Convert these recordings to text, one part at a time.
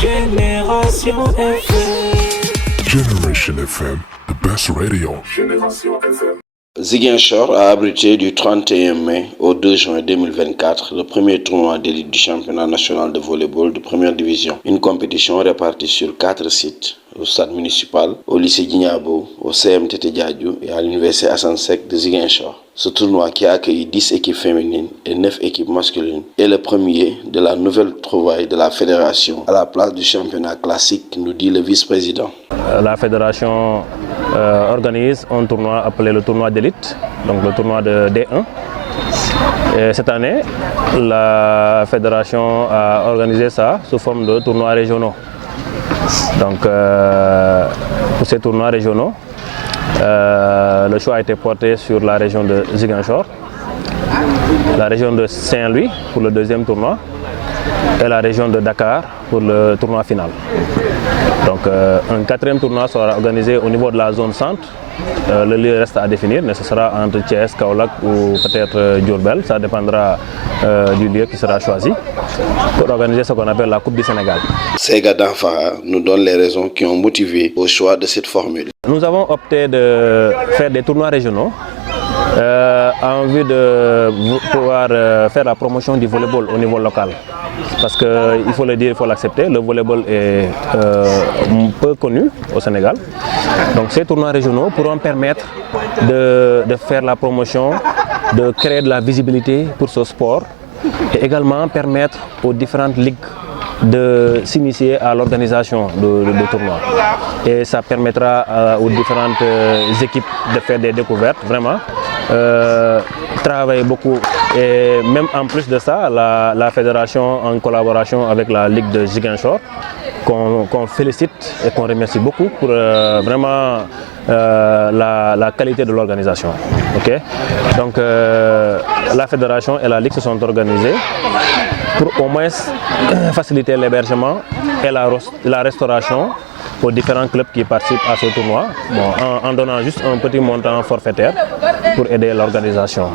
Génération FM. Generation FM, the best radio. Génération FM. Ziguinchor a abrité du 31 mai au 2 juin 2024 le premier tournoi d'élite du championnat national de volleyball de première division. Une compétition répartie sur 4 sites, au stade municipal, au lycée Djignabo, au CMTT Diadio et à l'université Assane Seck de Ziguinchor. Ce tournoi qui a accueilli 10 équipes féminines et 9 équipes masculines est le premier de la nouvelle trouvaille de la fédération à la place du championnat classique, nous dit le vice-président. La fédération organise un tournoi appelé le tournoi d'élite, donc le tournoi de D1. Et cette année, la fédération a organisé ça sous forme de tournois régionaux. Donc pour ces tournois régionaux, le choix a été porté sur la région de Ziguinchor, la région de Saint-Louis pour le deuxième tournoi et la région de Dakar pour le tournoi final. Donc un quatrième tournoi sera organisé au niveau de la zone centre. Le lieu reste à définir, mais ce sera entre Thiès, Kaolack ou peut-être Diourbel. Ça dépendra du lieu qui sera choisi pour organiser ce qu'on appelle la Coupe du Sénégal. Sega Danfara nous donne les raisons qui ont motivé au choix de cette formule. Nous avons opté de faire des tournois régionaux en vue de pouvoir faire la promotion du volleyball au niveau local. Parce qu'il faut le dire, il faut l'accepter, le volleyball est peu connu au Sénégal. Donc ces tournois régionaux pourront permettre de faire la promotion, de créer de la visibilité pour ce sport et également permettre aux différentes ligues de s'initier à l'organisation de tournois. Et ça permettra aux différentes équipes de faire des découvertes, vraiment, travailler beaucoup. Et même en plus de ça, la fédération, en collaboration avec la Ligue de Ziguinchor, qu'on félicite et qu'on remercie beaucoup pour vraiment la qualité de l'organisation. Okay? Donc la fédération et la Ligue se sont organisées pour au moins faciliter l'hébergement et la restauration aux différents clubs qui participent à ce tournoi, en donnant juste un petit montant forfaitaire pour aider l'organisation.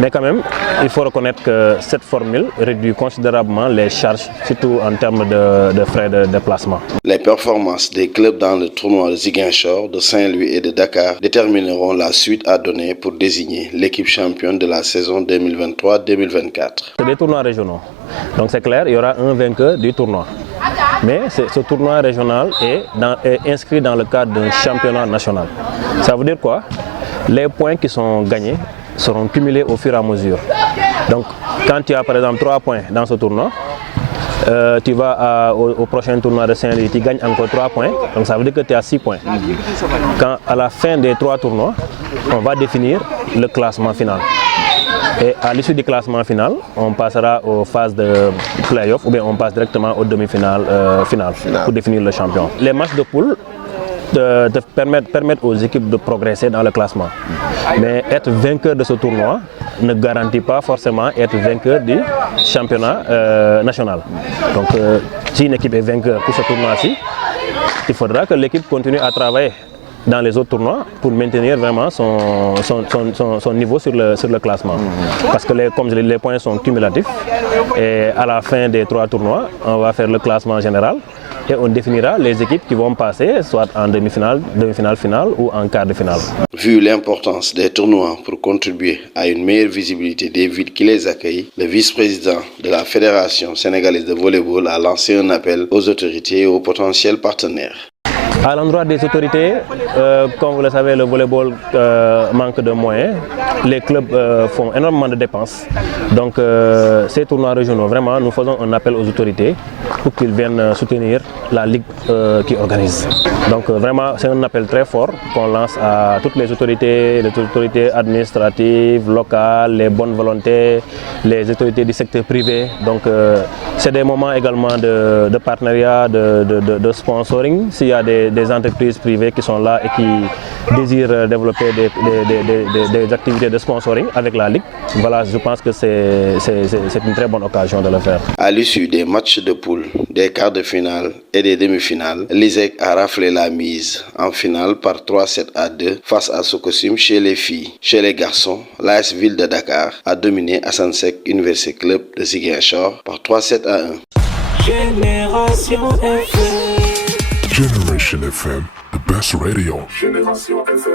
Mais quand même, il faut reconnaître que cette formule réduit considérablement les charges, surtout en termes de frais de déplacement. Les performances des clubs dans le tournoi de Ziguinchor, de Saint-Louis et de Dakar détermineront la suite à donner pour désigner l'équipe championne de la saison 2023-2024. C'est des tournois régionaux, donc c'est clair, il y aura un vainqueur du tournoi. Mais ce tournoi régional est inscrit dans le cadre d'un championnat national. Ça veut dire quoi? Les points qui sont gagnés seront cumulés au fur et à mesure. Donc quand tu as par exemple 3 points dans ce tournoi, tu vas au prochain tournoi de Saint-Louis, tu gagnes encore 3 points, donc ça veut dire que tu as 6 points. Quand à la fin des 3 tournois, on va définir le classement final. Et à l'issue du classement final, on passera aux phases de play-off ou bien on passe directement aux demi-finales finales pour définir le champion. Les matchs de poule permettent aux équipes de progresser dans le classement. Mais être vainqueur de ce tournoi ne garantit pas forcément être vainqueur du championnat national. Donc si une équipe est vainqueur pour ce tournoi-ci, il faudra que l'équipe continue à travailler dans les autres tournois pour maintenir vraiment son niveau sur le classement. Parce que comme je l'ai dit, les points sont cumulatifs et à la fin des 3 tournois, on va faire le classement général et on définira les équipes qui vont passer soit en demi-finale, demi-finale finale ou en quart de finale. Vu l'importance des tournois pour contribuer à une meilleure visibilité des villes qui les accueillent, le vice-président de la Fédération sénégalaise de volleyball a lancé un appel aux autorités et aux potentiels partenaires. À l'endroit des autorités, comme vous le savez, le volleyball manque de moyens. Les clubs font énormément de dépenses. Donc ces tournois régionaux, vraiment, nous faisons un appel aux autorités pour qu'ils viennent soutenir la ligue qui organise. Donc vraiment, c'est un appel très fort qu'on lance à toutes les autorités administratives, locales, les bonnes volontés, les autorités du secteur privé. Donc c'est des moments également de partenariat, de sponsoring. S'il y a des entreprises privées qui sont là et qui désirent développer des activités de sponsoring avec la Ligue, voilà, je pense que c'est une très bonne occasion de le faire. À l'issue des matchs de poule, des quarts de finale et des demi-finales, l'ISEC a raflé la mise en finale par 3-7-2 face à Sococim chez les filles. Chez les garçons, l'AS Ville de Dakar a dominé Assane Seck Université Club de Ziguinchor par 3-7-1. Génération FM. Generation FM, the best radio. Génération FM.